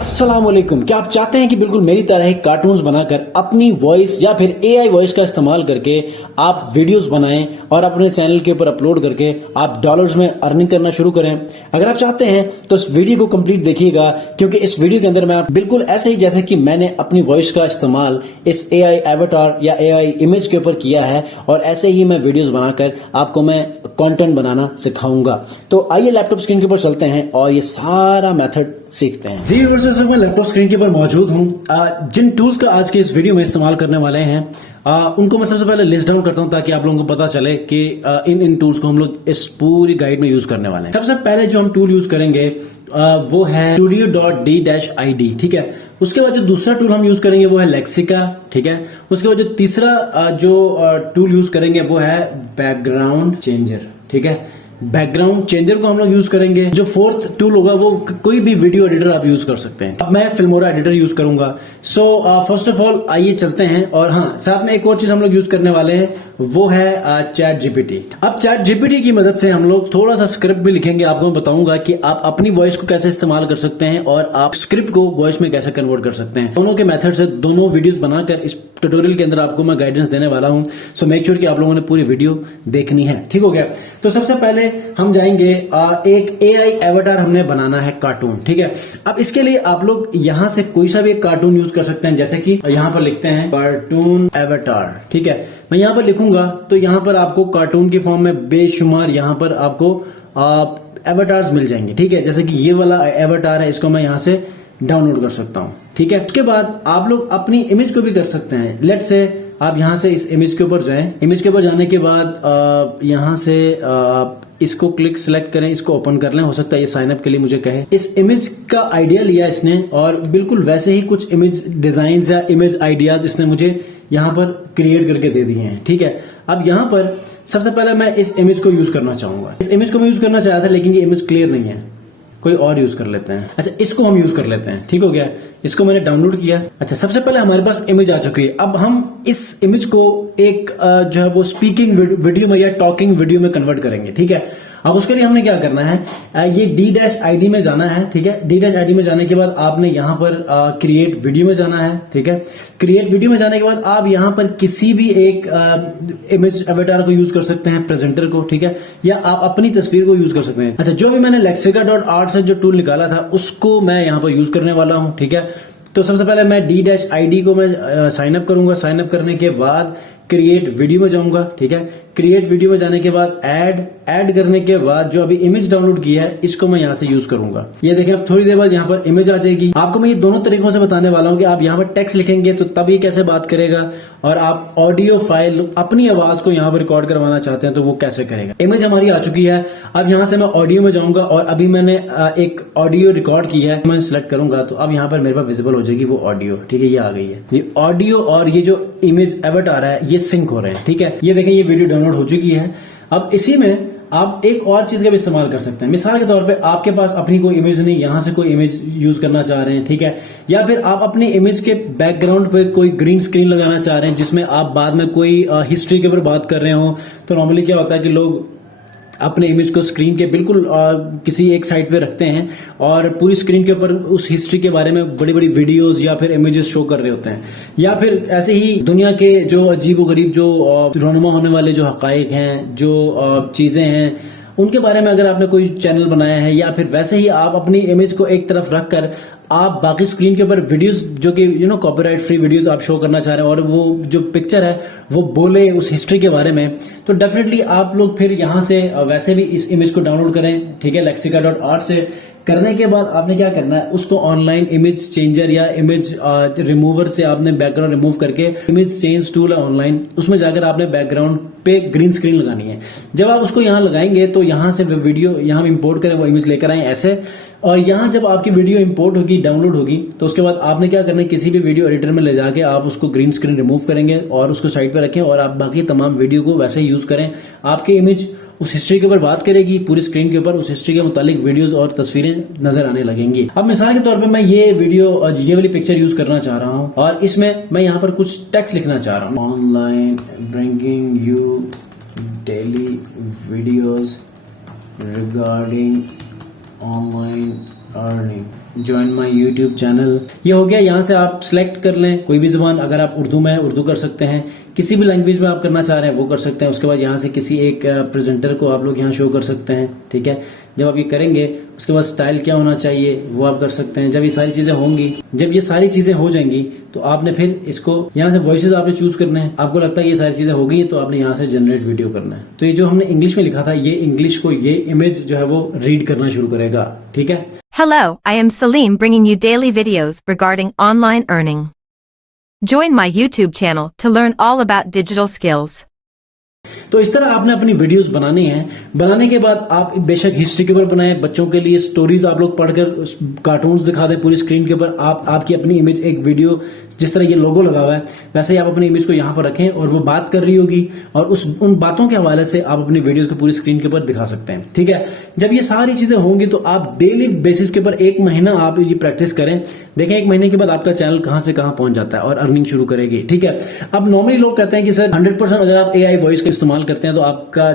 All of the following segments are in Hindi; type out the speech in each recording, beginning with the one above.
अस्सलाम वालेकुम। क्या आप चाहते हैं कि बिल्कुल मेरी तरह ही कार्टून्स बनाकर अपनी वॉइस या फिर एआई वॉइस का इस्तेमाल करके आप वीडियोस बनाएं और अपने चैनल के ऊपर अपलोड करके आप डॉलर्स में अर्निंग करना शुरू करें? अगर आप चाहते हैं तो इस वीडियो को कंप्लीट देखिएगा, क्योंकि इस वीडियो के अंदर मैं बिल्कुल ऐसे ही जैसे कि मैंने अपनी वॉइस का इस्तेमाल इस एआई एवटार या एआई इमेज के ऊपर किया है, और ऐसे ही मैं वीडियोस बनाकर आपको मैं कंटेंट बनाना सिखाऊंगा। तो आइए लैपटॉप स्क्रीन के ऊपर चलते हैं और ये सारा मेथड सीखते हैं। जी व्यूअर्स, मैं लैपटॉप स्क्रीन के ऊपर मौजूद हूँ। जिन टूल्स का आज के इस वीडियो में इस्तेमाल करने वाले हैं उनको मैं सबसे पहले लिस्ट डाउन करता हूं, ताकि आप लोगों को पता चले कि इन टूल्स को हम लोग इस पूरी गाइड में यूज करने वाले हैं। सबसे पहले जो हम टूल यूज करेंगे वो है studio.d-id, ठीक है। उसके बाद जो दूसरा टूल हम यूज करेंगे वो है लेक्सिका, ठीक है। उसके बाद जो तीसरा जो टूल यूज करेंगे वो है बैकग्राउंड चेंजर, ठीक है। बैकग्राउंड चेंजर को हम लोग यूज करेंगे। जो फोर्थ टूल होगा वो कोई भी वीडियो एडिटर आप यूज कर सकते हैं। अब मैं फिल्मोरा एडिटर यूज करूंगा। सो फर्स्ट ऑफ ऑल आइए चलते हैं। और हाँ, साथ में एक और चीज हम लोग यूज करने वाले हैं, वो है चैट जीपीटी। अब चैट जीपीटी की मदद से हम लोग थोड़ा सा स्क्रिप्ट भी लिखेंगे। आपको मैं बताऊंगा कि आप अपनी वॉइस को कैसे इस्तेमाल कर सकते हैं और आप स्क्रिप्ट को वॉइस में कैसे कन्वर्ट कर सकते हैं। दोनों के मेथड से दोनों वीडियोस बनाकर इस ट्यूटोरियल के अंदर आपको मैं गाइडेंस देने वाला हूं। सो मेक श्योर कि आप लोगों ने पूरी वीडियो देखनी है, ठीक हो गया। तो सबसे पहले हम जाएंगे, एक एआई एवटार हमने बनाना है कार्टून, ठीक है। अब इसके लिए आप लोग यहां से कोई सा भी एक कार्टून यूज कर सकते हैं, जैसे कि यहां पर लिखते हैं कार्टून एवटार, ठीक है। मैं यहां पर लिखूंगा तो यहां पर आपको कार्टून की फॉर्म में बेशुमार यहां पर आपको एवटार्स मिल जाएंगे, ठीक है। जैसे कि ये वाला एवटार है, इसको मैं यहां से डाउनलोड कर सकता हूं, ठीक है। उसके बाद आप लोग अपनी इमेज को भी कर सकते हैं। लेट्स से आप यहां से इस इमेज के ऊपर जाएं। इमेज के ऊपर जाने के बाद यहां से आप इसको क्लिक सेलेक्ट करें, इसको ओपन कर लें। हो सकता है ये साइन अप के लिए मुझे कहे। इस इमेज का आइडिया लिया इसने और बिल्कुल वैसे ही कुछ इमेज डिजाइन या इमेज आइडियाज इसने मुझे यहाँ पर क्रिएट करके दे दिए हैं, ठीक है। अब यहाँ पर सबसे पहले मैं इस इमेज को यूज करना चाहूंगा। इस इमेज को मैं यूज करना चाह रहा था, लेकिन ये इमेज क्लियर नहीं है, कोई और यूज कर लेते हैं। अच्छा, इसको हम यूज कर लेते हैं, ठीक हो गया। इसको मैंने डाउनलोड किया। अच्छा, सबसे पहले हमारे पास इमेज आ चुकी है। अब हम इस इमेज को एक जो है वो स्पीकिंग वीडियो में या टॉकिंग वीडियो में कन्वर्ट करेंगे, ठीक है। अब उसके लिए हमने क्या करना है, ये D-ID में जाना है, ठीक है। D-ID में जाने के बाद आपने यहाँ पर क्रिएट वीडियो में जाना है, ठीक है। क्रिएट वीडियो में जाने के बाद आप यहाँ पर किसी भी एक इमेज एवटार को यूज कर सकते हैं, प्रेजेंटर को, ठीक है, या आप अपनी तस्वीर को यूज कर सकते हैं। अच्छा, जो भी मैंने lexica.art से जो टूल निकाला था उसको मैं यहाँ पर यूज करने वाला हूँ, ठीक है। तो सबसे पहले मैं D-ID को मैं साइन अप करूंगा। साइन अप करने के बाद क्रिएट वीडियो में जाऊंगा, ठीक है। क्रिएट वीडियो में जाने के बाद ऐड करने के बाद जो अभी इमेज डाउनलोड किया है इसको मैं यहाँ से यूज करूंगा। ये देखें, अब थोड़ी देर बाद यहाँ पर इमेज आ जाएगी। आपको मैं ये दोनों तरीकों से बताने वाला हूँ कि आप यहाँ पर टेक्स्ट लिखेंगे तो तब ये कैसे बात करेगा, और आप ऑडियो फाइल अपनी आवाज को यहाँ पर रिकॉर्ड करवाना चाहते हैं तो वो कैसे करेगा। इमेज हमारी आ चुकी है। अब यहाँ से मैं ऑडियो में जाऊंगा और अभी मैंने एक ऑडियो रिकॉर्ड की है, मैं सिलेक्ट करूंगा तो अब यहाँ पर मेरे पास विजिबल हो जाएगी वो ऑडियो, ठीक है। ये आ गई है। ये ऑडियो और ये जो इमेज एवटार है ये सिंक हो रहे हैं, ठीक है। ये देखें, ये वीडियो डाउनलोड हो चुकी है। अब इसी में आप एक और चीज का भी इस्तेमाल कर सकते हैं। मिसाल के तौर पे आपके पास अपनी कोई इमेज नहीं, यहां से कोई इमेज यूज करना चाह रहे हैं, ठीक है। या फिर आप अपनी इमेज के बैकग्राउंड पे कोई ग्रीन स्क्रीन लगाना चाह रहे हैं जिसमें आप बाद में कोई हिस्ट्री के ऊपर बात कर रहे हो। तो नॉर्मली क्या होता है कि लोग अपने इमेज को स्क्रीन के बिल्कुल किसी एक साइड पे रखते हैं और पूरी स्क्रीन के ऊपर उस हिस्ट्री के बारे में बड़ी बड़ी वीडियोस या फिर इमेजेस शो कर रहे होते हैं। या फिर ऐसे ही दुनिया के जो अजीब गरीब जो रोनुमा होने वाले जो हकाइक हैं, जो चीजें हैं, उनके बारे में अगर आपने कोई चैनल बनाया है, या फिर वैसे ही आप अपनी इमेज को एक तरफ रखकर आप बाकी स्क्रीन के ऊपर वीडियोस जो कि कॉपीराइट फ्री वीडियोस आप शो करना चाह रहे हैं और वो जो पिक्चर है वो बोले उस हिस्ट्री के बारे में, तो डेफिनेटली आप लोग फिर यहां से वैसे भी इस इमेज को डाउनलोड करें, ठीक है। lexica.art से करने के बाद आपने क्या करना है, उसको ऑनलाइन इमेज चेंजर या इमेज रिमूवर से आपने बैकग्राउंड रिमूव करके इमेज चेंज टूल है ऑनलाइन, उसमें जाकर आपने बैकग्राउंड पे ग्रीन स्क्रीन लगानी है। जब आप उसको यहाँ लगाएंगे तो यहाँ से वीडियो यहाँ इंपोर्ट करें, वो इमेज लेकर आए ऐसे, और यहाँ जब आपकी वीडियो इंपोर्ट होगी, डाउनलोड होगी, तो उसके बाद आपने क्या करना है, किसी भी वीडियो एडिटर में ले जाके आप उसको ग्रीन स्क्रीन रिमूव करेंगे और उसको साइड पे रखें, और आप बाकी तमाम वीडियो को वैसे ही यूज करें। आपकी इमेज उस हिस्ट्री के ऊपर बात करेगी, पूरी स्क्रीन के ऊपर उस हिस्ट्री के मुतालिक वीडियोस और तस्वीरें नजर आने लगेंगी। अब मिसाल के तौर पे मैं ये वीडियो ये वाली पिक्चर यूज करना चाह रहा हूँ और इसमें मैं यहाँ पर कुछ टेक्स्ट लिखना चाह रहा हूँ। Online bringing you daily videos regarding online earning, join my YouTube channel. ये हो गया। यहाँ से आप सिलेक्ट कर लें कोई भी जुबान, अगर आप उर्दू में उर्दू कर सकते हैं, किसी भी लैंग्वेज में आप करना चाह रहे हैं वो कर सकते हैं। उसके बाद यहाँ से किसी एक प्रेजेंटर को आप लोग यहाँ शो कर सकते हैं, ठीक है। जब आप ये करेंगे उसके बाद स्टाइल क्या होना चाहिए वो आप कर सकते हैं। जब ये सारी चीजें होंगी, जब ये सारी चीजें हो जाएंगी तो आपने फिर इसको यहाँ से वॉइसेस आपने चूज करना है। आपको लगता है ये सारी चीजें हो गई तो आपने यहाँ से जनरेट वीडियो करना है। तो ये जो हमने इंग्लिश में लिखा था, ये इंग्लिश को ये इमेज जो है वो रीड करना शुरू करेगा, ठीक है। Hello, I am Salim bringing you daily videos regarding online earning. Join my YouTube channel to learn all about digital skills. तो इस तरह आपने अपनी वीडियोस बनानी है। बनाने के बाद आप बेशक हिस्ट्री के ऊपर बनाएं, बच्चों के लिए स्टोरीज आप लोग पढ़कर कार्टून्स दिखा दें पूरी स्क्रीन के ऊपर। आप आपकी अपनी इमेज एक वीडियो, जिस तरह ये लोगो लगा हुआ है वैसे ही आप अपनी इमेज को यहाँ पर रखें और वो बात कर रही होगी और उन बातों के हवाले से आप अपनी वीडियोस को पूरी स्क्रीन के ऊपर दिखा सकते हैं, ठीक है। जब ये सारी चीजें होंगी तो आप डेली बेसिस के ऊपर 1 महीना आप ये प्रैक्टिस करें। देखें 1 महीने के बाद आपका चैनल कहां से कहां पहुंच जाता है और अर्निंग शुरू करेगी, ठीक है। अब नॉर्मली लोग कहते हैं कि सर 100% अगर आप AI वॉइस का इस्तेमाल करते हैं तो आपका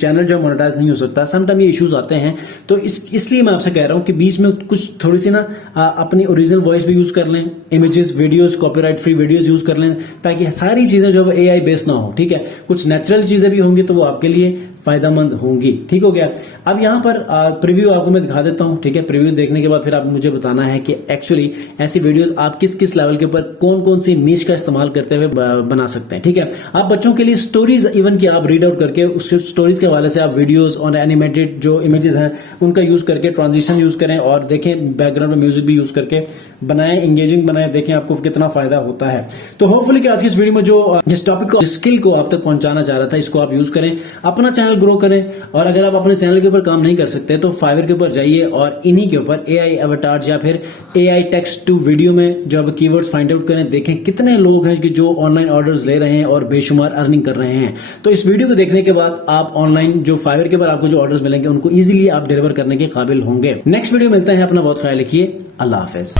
चैनल जो मोनेटाइज नहीं हो सकता। समटाइम ये इश्यूज आते हैं, तो इसलिए मैं आपसे कह रहा हूं कि बीच में कुछ थोड़ी सी ना अपनी ओरिजिनल वॉइस भी यूज कर लें, images, videos, copyright free videos use कर लें, ताकि सारी चीजें जो है AI बेस्ड ना हो, ठीक है। कुछ नेचुरल चीजें भी होंगी तो वो आपके लिए फायदेमंद होंगी, ठीक हो गया। अब यहाँ पर प्रीव्यू आपको मैं दिखा देता हूँ, ठीक है। प्रीव्यू देखने के बाद फिर आप मुझे बताना है कि एक्चुअली ऐसी वीडियोस आप किस किस लेवल के ऊपर कौन कौन सी नीश का इस्तेमाल करते हुए बना सकते हैं, ठीक है। आप बच्चों के लिए स्टोरीज इवन की आप रीड आउट करके उसके स्टोरीज के हवाले से आप वीडियोस और एनिमेटेड जो इमेजेस हैं उनका यूज करके ट्रांजिशन यूज करें और देखें बैकग्राउंड में म्यूजिक भी यूज करके बनाएं, एंगेजिंग बनाएं, देखें आपको कितना फायदा होता है। तो होपफुली कि आज की इस वीडियो में जो जिस टॉपिक को, जिस स्किल को आप तक पहुंचाना चाह रहा था, इसको आप यूज करें, अपना चैनल ग्रो करें। और अगर आप अपने चैनल के ऊपर काम नहीं कर सकते तो फाइवर के ऊपर जाइए और इन्हीं के ऊपर AI अवतार्स या फिर AI टेक्स्ट टू वीडियो में जो आप कीवर्ड्स फाइंड आउट करें। देखें कितने लोग हैं कि जो ऑनलाइन ऑर्डर्स ले रहे हैं और बेशुमार अर्निंग कर रहे हैं। तो इस वीडियो को देखने के बाद आप ऑनलाइन जो फाइवर के ऊपर आपको जो ऑर्डर्स मिलेंगे उनको इजीली आप डिलीवर करने के काबिल होंगे। नेक्स्ट वीडियो मिलते हैं, अपना बहुत ख्याल रखिए। अल्लाह हाफिज।